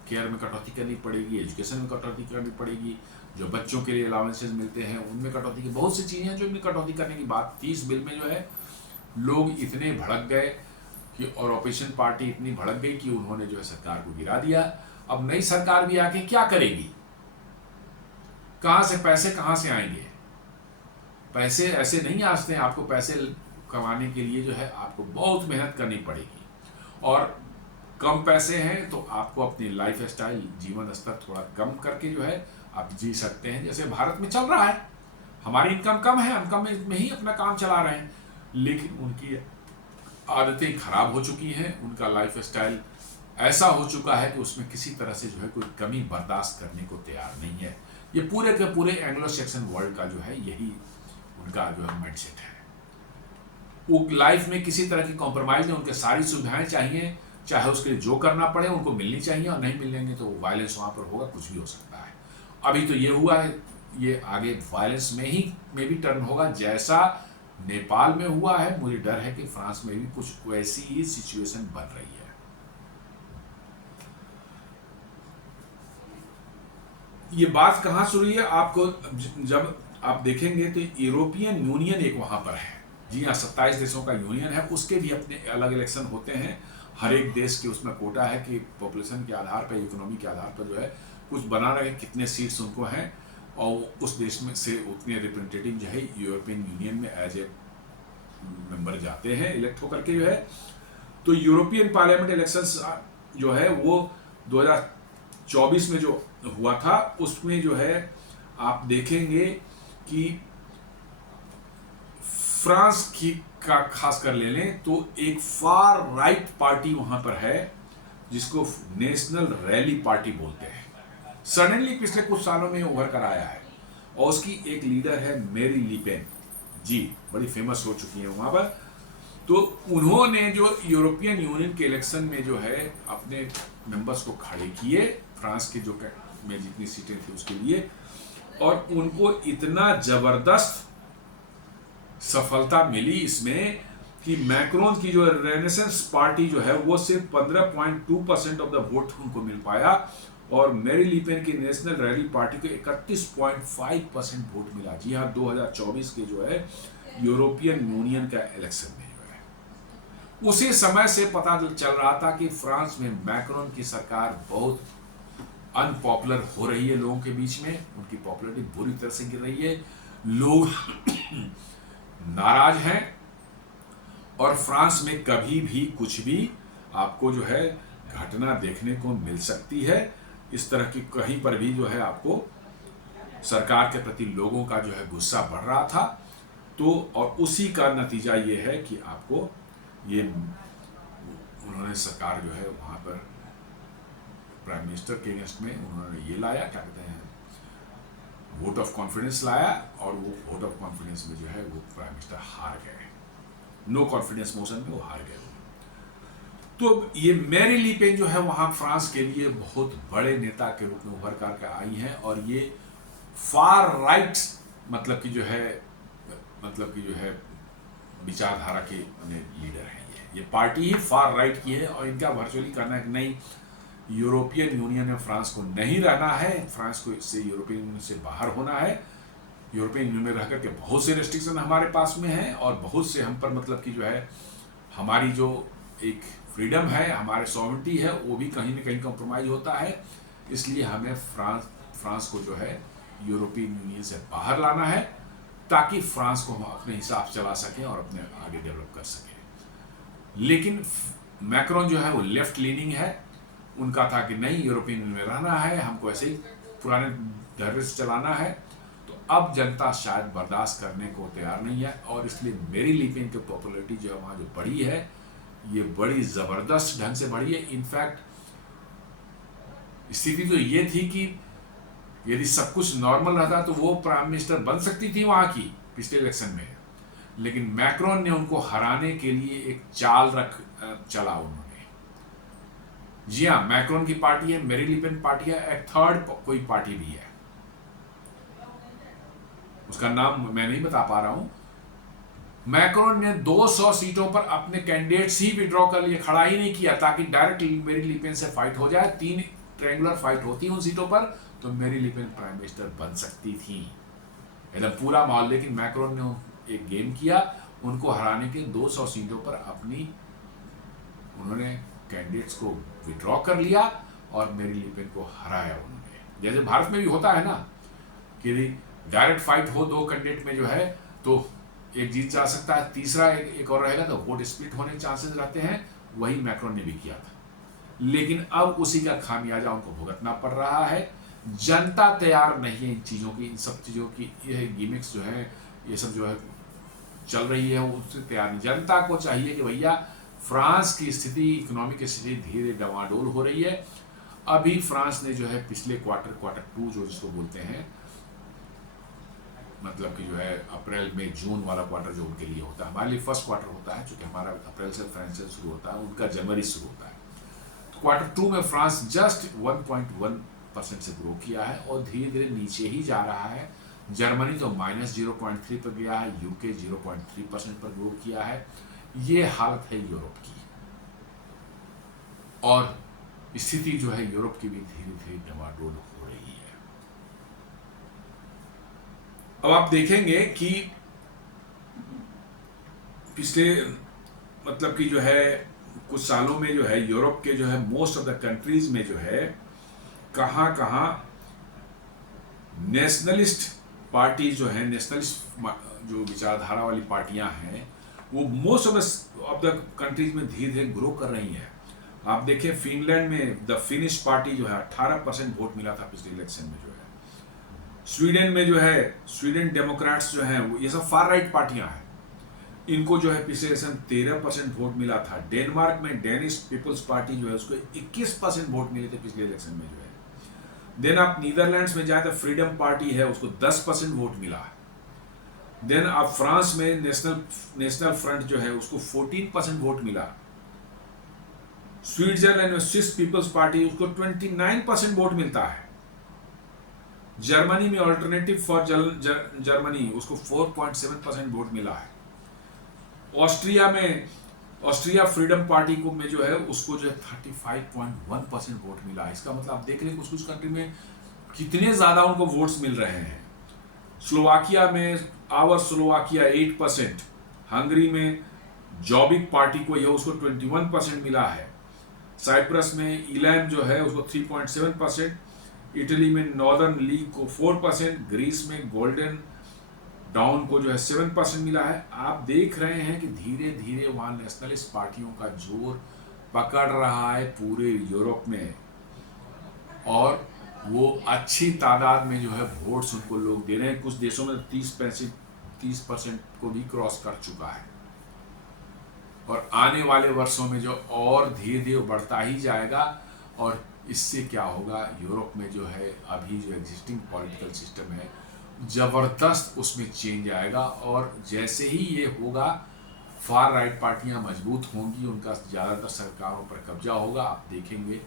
केयर में कटौती करनी पड़ेगी, एजुकेशन में कटौती करनी पड़ेगी, जो बच्चों के लिए अलाउंसेस मिलते हैं उनमें कटौती की, बहुत सी चीज़ें हैं जो इनमें कटौती करने की बात थी। इस बिल में जो है लोग इतने भड़क गए कि, और ऑपोजिशन पार्टी इतनी भड़क गई कि उन्होंने जो है सरकार को गिरा दिया। अब नई सरकार भी आके क्या करेगी? कहाँ से पैसे कहाँ से आएंगे? पैसे ऐसे नहीं आते हैं। आपको पैसे कमाने के लिए जो है आपको बहुत मेहनत करनी पड़ेगी, और कम पैसे हैं तो आपको अपनी लाइफ स्टाइल, जीवन स्तर थोड़ा कम करके जो है आप जी सकते हैं, जैसे भारत में चल रहा है। हमारी इनकम कम है, हम कम में ही अपना काम चला रहे हैं, लेकिन उनकी आदतें खराब हो चुकी हैं, उनका लाइफ स्टाइल ऐसा हो चुका है कि उसमें किसी तरह से जो है कोई कमी बर्दाश्त करने को तैयार नहीं है। ये पूरे के पूरे एंग्लो सेक्शन वर्ल्ड का जो है यही उनका जो है माइंडसेट है। वो लाइफ में किसी तरह की कॉम्प्रोमाइज नहीं, उनके सारी सुविधाएं चाहिए, चाहे उसके लिए जो करना पड़े उनको मिलनी चाहिए, और नहीं मिलेंगे तो वायलेंस वहां पर होगा, कुछ भी हो सकता है। अभी तो ये हुआ है, ये आगे वायलेंस में भी टर्न होगा, जैसा नेपाल में हुआ है। मुझे डर है कि फ्रांस में भी कुछ वैसी ही सिचुएशन बन रही है। ये बात कहां से हुई है? आपको जब आप देखेंगे तो यूरोपियन यूनियन एक वहां पर है, जी हाँ, 27 देशों का यूनियन है, उसके भी अपने अलग इलेक्शन होते हैं। हर एक देश के उसमें कोटा है कि पॉपुलेशन के आधार पर, इकोनॉमी के आधार पर जो है कुछ बना रहे, कितने सीट्स उनको हैं, और उस देश में से उतने रिप्रेजेंटेटिव जो है यूरोपियन यूनियन में एज ए मेंबर जाते हैं इलेक्ट होकर के जो है। तो यूरोपियन पार्लियामेंट इलेक्शंस जो है वो 2024 में जो हुआ था, उसमें जो है आप देखेंगे कि फ्रांस की का खास कर ले लें तो एक फार राइट पार्टी वहां पर है जिसको नेशनल रैली पार्टी बोलते हैं। सडनली पिछले कुछ सालों में उभर कर आया है, और उसकी एक लीडर है मैरी लीपेन जी, बड़ी फेमस हो चुकी है वहां पर। तो उन्होंने जो यूरोपियन यूनियन के इलेक्शन में जो है अपने मेंबर्स को खड़े किए, फ्रांस के जो में जितनी सीटें थी उसके लिए, और उनको इतना जबरदस्त सफलता मिली इसमें कि मैक्रोन की जो रेनेसेंस पार्टी जो है वो सिर्फ 15.2% ऑफ द वोट उनको मिल पाया, और मैरी लीपेन की नेशनल रैली पार्टी को 31.5% वोट मिला। जी हाँ, 2024 के जो है यूरोपियन यूनियन का इलेक्शन में जो है उसी समय से पता चल रहा था कि फ्रांस में मैक्रोन की सरकार बहुत अनपॉपुलर हो रही है, लोगों के बीच में उनकी पॉपुलैरिटी बुरी तरह से गिर रही है, लोग नाराज हैं, और फ्रांस में कभी भी कुछ भी आपको जो है घटना देखने को मिल सकती है। इस तरह की कहीं पर भी जो है आपको सरकार के प्रति लोगों का जो है गुस्सा बढ़ रहा था। तो और उसी का नतीजा ये है कि आपको ये उन्होंने सरकार जो है वहाँ पर प्राइम मिनिस्टर के अगेंस्ट में उन्होंने ये लाया, क्या कहते हैं, वोट ऑफ कॉन्फिडेंस लाया, और वो वोट ऑफ कॉन्फिडेंस में जो है वो प्राइम मिनिस्टर हार गए, नो कॉन्फिडेंस मोशन में वो हार गए। तो ये मैरी लीपेन जो है वहाँ फ्रांस के लिए बहुत बड़े नेता के रूप में उभर कर आई हैं, और ये फार राइट मतलब कि जो है विचारधारा के लीडर हैं। ये पार्टी ही फार राइट की है, और इनका वर्चुअली कहना है कि नहीं, यूरोपियन यूनियन में फ्रांस को नहीं रहना है, फ्रांस को इससे यूरोपियन यूनियन से बाहर होना है। यूरोपियन यूनियन में रह करके बहुत से रेस्ट्रिक्शन हमारे पास में हैं, और बहुत से हम पर मतलब कि जो है हमारी जो एक फ्रीडम है, हमारे सॉवरेनिटी है, वो भी कहीं ना कहीं कॉम्प्रोमाइज होता है। इसलिए हमें फ्रांस को जो है यूरोपियन यूनियन से बाहर लाना है, ताकि फ्रांस को हम अपने हिसाब से चला सकें और अपने आगे डेवलप कर सकें। लेकिन मैक्रोन जो है वो लेफ्ट लीनिंग है, उनका था कि नहीं, यूरोपियन यूनियन में रहना है, हमको ऐसे ही पुराने ढर्रे से चलाना है। तो अब जनता शायद बर्दाश्त करने को तैयार नहीं है, और इसलिए मैरी लीपेन की पॉपुलैरिटी जो है वहाँ जो बढ़ी है, ये बड़ी ज़बरदस्त ढंग से बढ़ी है। इनफैक्ट स्थिति तो ये थी कि यदि सब कुछ नॉर्मल रहता तो वो प्राइम मिनिस्टर बन सकती थी वहाँ की पिछले इलेक्शन में, लेकिन मैक्रोन ने उनको हराने के लिए एक चाल चला उन्होंने। जी हाँ, मैक्रोन की पार्टी है, मैरी लीपेन पार्टी है, एक थर्ड कोई पार्टी भी है, उसका नाम मैं नहीं बता पा रहा हूं। मैक्रोन ने 200 सीटों पर अपने कैंडिडेट्स ही विड्रॉ कर लिए, खड़ा ही नहीं किया, ताकि डायरेक्ट मैरी लीपेन से फाइट हो जाए। 3 ट्रायंगुलर फाइट होती उन सीटों पर, तो मैरी लीपेन प्राइम मिनिस्टर बन सकती थी, एकदम पूरा माहौल। लेकिन मैक्रोन ने एक गेम किया, उनको हराने के 200 सीटों पर अपनी उन्होंने कैंडिडेट्स को विड्रॉ कर लिया, और मैरी लीपेन को हराया उन्होंने। जैसे भारत में भी होता है ना कि डायरेक्ट फाइट हो 2 कैंडिडेट में जो है, तो एक जीत जा सकता है, तीसरा एक और रहेगा, तो वोट स्प्लिट होने के चांसेस रहते हैं। वही मैक्रोन ने भी किया था, लेकिन अब उसी का खामियाजा उनको भुगतना पड़ रहा है। जनता तैयार नहीं है इन चीज़ों की, इन सब चीज़ों की, ये गिमिक्स जो है, ये सब जो है चल रही है, उससे तैयार नहीं। जनता को चाहिए कि भैया फ्रांस की स्थिति, इकोनॉमिक की स्थिति धीरे डवाडोल हो रही है। अभी फ्रांस ने जो है पिछले क्वार्टर 2 जो जिसको बोलते हैं, मतलब कि जो है अप्रैल में जून वाला क्वार्टर जो उनके लिए होता है, हमारे लिए फर्स्ट क्वार्टर होता है, क्योंकि हमारा अप्रैल से फाइनेंशियल शुरू होता है, उनका जनवरी शुरू होता है। तो क्वार्टर 2 में फ्रांस जस्ट 1.1% से ग्रो किया है, और धीरे धीरे नीचे ही जा रहा है। जर्मनी तो -0.3 पर गया है, यूके 0.3% पर ग्रो किया है। ये हालत है यूरोप की, और स्थिति जो है यूरोप की भी धीरे धीरे डमाडोल हो रही है। अब आप देखेंगे कि पिछले मतलब कि जो है कुछ सालों में जो है यूरोप के जो है मोस्ट ऑफ द कंट्रीज में जो है कहाँ कहाँ नेशनलिस्ट पार्टी जो है, नेशनलिस्ट जो विचारधारा वाली पार्टियां हैं, वो मोस्ट ऑफ द कंट्रीज में धीरे धीरे ग्रो कर रही हैं। आप देखिए फिनलैंड में द फिनिश पार्टी जो है 18% वोट मिला था पिछले इलेक्शन में जो है। स्वीडन में जो है स्वीडन डेमोक्रेट्स जो हैं वो ये सब फार राइट पार्टियां हैं, इनको जो है पिछले इलेक्शन 13% वोट मिला था। डेनमार्क में डेनिश पीपल्स पार्टी जो है उसको 21% वोट मिले थे पिछले इलेक्शन में जो है। देन आप नीदरलैंड्स में जाए तो फ्रीडम पार्टी है, उसको 10% वोट मिला। देन आप फ्रांस में नेशनल फ्रंट जो है उसको 14% वोट मिला। स्विट्जरलैंड में स्विस पीपल्स पार्टी उसको 29% वोट मिलता है। जर्मनी में अल्टरनेटिव फॉर जर्मनी उसको 4.7% वोट मिला है। ऑस्ट्रिया फ्रीडम पार्टी को में जो है उसको जो है 35.1% वोट मिला है। इसका मतलब आप देख रहे हैं कुछ कंट्री में कितने ज्यादा उनको वोट्स मिल रहे हैं। स्लोवाकिया में आवर स्लोवाकिया 8%, हंगरी में जॉबिक पार्टी को यह उसको 21% मिला है। साइप्रस में इलैम जो है उसको 3.7%, इटली में नॉर्दर्न लीग को 4%, ग्रीस में गोल्डन डाउन को जो है 7% मिला है। आप देख रहे हैं कि धीरे धीरे वहां नेशनलिस्ट पार्टियों का जोर पकड़ रहा है पूरे यूरोप में, और वो अच्छी तादाद में जो है वोट्स उनको लोग दे रहे हैं। कुछ देशों में 30% को भी क्रॉस कर चुका है, और आने वाले वर्षों में जो और धीरे धीरे बढ़ता ही जाएगा। और इससे क्या होगा, यूरोप में जो है अभी जो एग्जिस्टिंग पॉलिटिकल सिस्टम है जबरदस्त उसमें चेंज आएगा, और जैसे ही ये होगा फार राइट पार्टियां मजबूत होंगी, उनका ज़्यादातर सरकारों पर कब्जा होगा। आप देखेंगे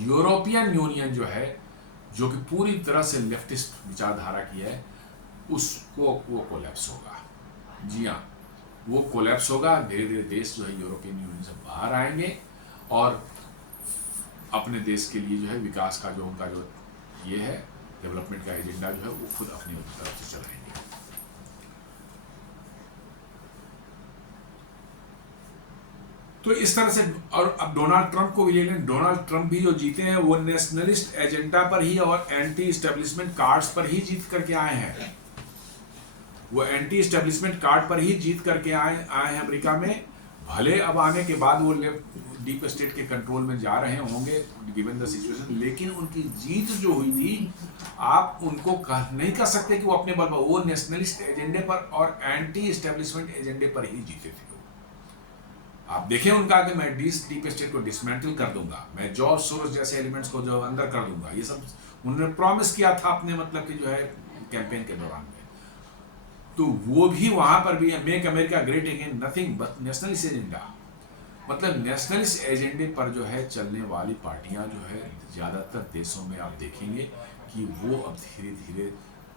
यूरोपियन यूनियन जो है, जो कि पूरी तरह से लेफ्टिस्ट विचारधारा की है, उसको वो कोलैप्स होगा। जी हाँ, वो कोलैप्स होगा। धीरे धीरे देश जो है यूरोपियन यूनियन से बाहर आएंगे और अपने देश के लिए जो है विकास का जो उनका जो ये है डेवलपमेंट का एजेंडा जो है वो खुद अपनी तरफ से चलाएंगे। तो इस तरह से, और अब डोनाल्ड ट्रंप को भी ले लें। डोनाल्ड ट्रंप भी जो जीते हैं वो नेशनलिस्ट एजेंडा पर ही और एंटी स्टैब्लिशमेंट कार्ड्स पर ही जीत करके आए हैं। वो एंटी स्टैब्लिशमेंट कार्ड पर ही जीत करके आए हैं अमेरिका में। भले अब आने के बाद वो डीप स्टेट के कंट्रोल में जा रहे होंगे गिवन द सिचुएशन, लेकिन उनकी जीत जो हुई थी, आप उनको नहीं कह सकते कि वो अपने बल पर, वो नेशनलिस्ट एजेंडे पर और एंटी स्टैब्लिशमेंट एजेंडे पर ही जीते थे। आप देखें उनका कि मैं डीप स्टेट को डिसमेंटल कर दूंगा, मैं जॉर्ज सोरोस जैसे एलिमेंट्स को जो अंदर कर दूंगा, ये सब उन्होंने प्रॉमिस किया था अपने मतलब कि जो है कैंपेन के दौरान में। तो वो भी वहां पर भी make America great again, nothing but nationalist agenda. मतलब नेशनलिस्ट एजेंडे पर जो है चलने वाली पार्टियां जो है ज़्यादातर देशों में आप देखेंगे कि वो अब धीरे धीरे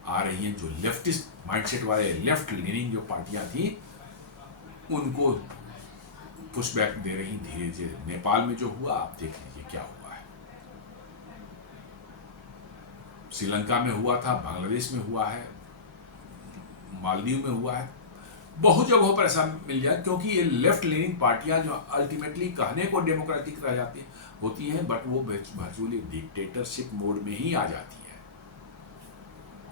आ रही हैं। जो लेफ्टिस्ट माइंडसेट वाले लेफ्ट लीनिंग जो पार्टियां थी उनको पुशबैक दे रही धीरे धीरे। नेपाल में जो हुआ आप देख लीजिए क्या हुआ है, श्रीलंका में हुआ था, बांग्लादेश में हुआ है, मालदीव में हुआ है, बहुत जगहों पर ऐसा मिल जाए, क्योंकि ये लेफ्ट लीनिंग पार्टियां जो अल्टीमेटली कहने को डेमोक्रेटिक रह जाती होती हैं, बट वो वर्चुअली डिक्टेटरशिप मोड में ही आ जाती है।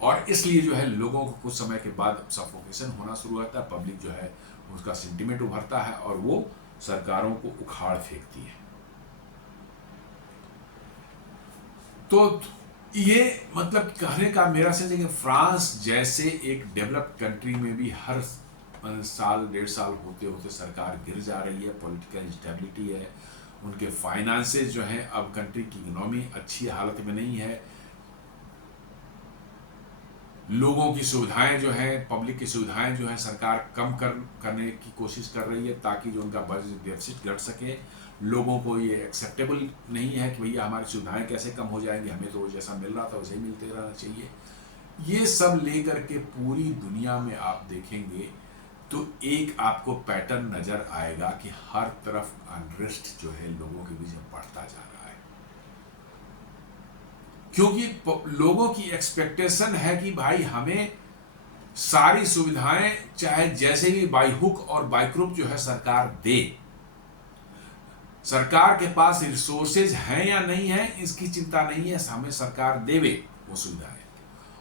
और इसलिए जो है लोगों को कुछ समय के बाद सफोकेशन होना शुरू होता है, पब्लिक जो है उसका सेंटिमेंट उभरता है और वो सरकारों को उखाड़ फेंकती है। तो ये मतलब कहने का मेरा सेंस है कि फ्रांस जैसे एक डेवलप्ड कंट्री में भी हर साल 1.5 साल होते होते सरकार गिर जा रही है, पॉलिटिकल इंस्टेबिलिटी है, उनके फाइनेंसेस जो हैं, अब कंट्री की इकोनॉमी अच्छी हालत में नहीं है, लोगों की सुविधाएं जो हैं, पब्लिक की सुविधाएं जो हैं सरकार कम करने की कोशिश कर रही है ताकि जो उनका बजट डेफिसिट घट सके। लोगों को ये एक्सेप्टेबल नहीं है कि भैया हमारी सुविधाएं कैसे कम हो जाएंगी, हमें तो जैसा मिल रहा था वैसे ही मिलते रहना चाहिए। ये सब लेकर के पूरी दुनिया में आप देखेंगे तो एक आपको पैटर्न नजर आएगा कि हर तरफ अनरेस्ट जो है लोगों के बीच में बढ़ता जा रहा है, क्योंकि लोगों की एक्सपेक्टेशन है कि भाई हमें सारी सुविधाएं चाहे जैसे भी बाई हुक और बाई क्रुक जो है सरकार दे, सरकार के पास रिसोर्सेज हैं या नहीं है इसकी चिंता नहीं है, हमें सरकार देवे वो सुविधाएं।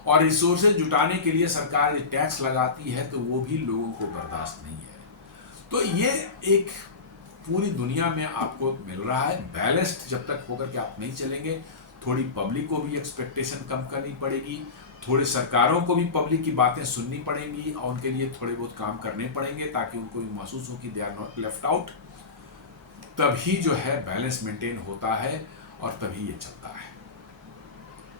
और रिसोर्सेज जुटाने के लिए सरकार टैक्स लगाती है तो वो भी लोगों को बर्दाश्त नहीं है। तो ये एक पूरी दुनिया में आपको मिल रहा है। बैलेंस्ड जब तक होकर के आप नहीं चलेंगे, थोड़ी पब्लिक को भी एक्सपेक्टेशन कम करनी पड़ेगी, थोड़े सरकारों को भी पब्लिक की बातें सुननी पड़ेंगी और उनके लिए थोड़े बहुत काम करने पड़ेंगे ताकि उनको भी महसूस हो कि they are not left out. तभी जो है बैलेंस मेंटेन होता है और तभी ये चलता है,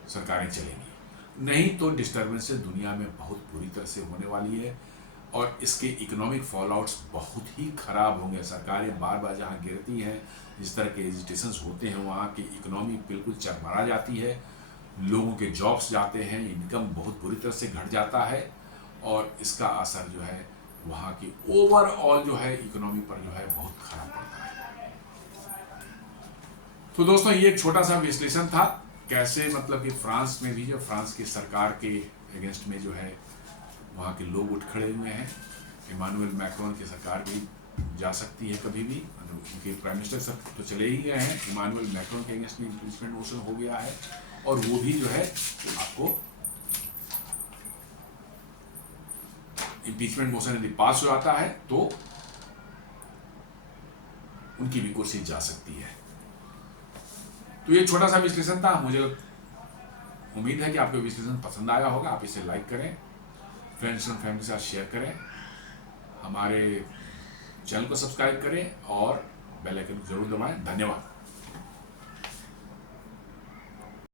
सरकारें चलेंगी। नहीं तो डिस्टर्बेंसेस दुनिया में बहुत बुरी तरह से होने वाली है और इसके इकोनॉमिक फॉलआउट्स बहुत ही खराब होंगे। सरकारें बार बार जहाँ गिरती हैं, जिस तरह के एजिटेशंस होते हैं, वहाँ की इकोनॉमी बिल्कुल चरमरा जाती है, लोगों के जॉब्स जाते हैं, इनकम बहुत बुरी तरह से घट जाता है और इसका असर जो है वहाँ की ओवरऑल जो है इकोनॉमी पर जो है बहुत खराब पड़ता है। तो दोस्तों ये एक छोटा सा विश्लेषण था कैसे मतलब कि फ्रांस में भी जो फ्रांस की सरकार के अगेंस्ट में जो है वहाँ के लोग उठ खड़े हुए हैं। इमानुएल मैक्रोन की सरकार भी जा सकती है कभी भी, उनके प्राइम मिनिस्टर सब तो चले ही गए हैं। इमानुएल मैक्रोन के अगेंस्ट में इम्पीचमेंट मोशन हो गया है और वो भी जो है आपको इम्पीचमेंट मोशन यदि पास हो जाता है तो उनकी भी कुर्सी जा सकती है। तो ये छोटा सा विश्लेषण था, मुझे उम्मीद है कि आपको विश्लेषण पसंद आया होगा। आप इसे लाइक करें, फ्रेंड्स एंड फैमिली के साथ शेयर करें, हमारे चैनल को सब्सक्राइब करें और बेल आइकन जरूर दबाएं। धन्यवाद।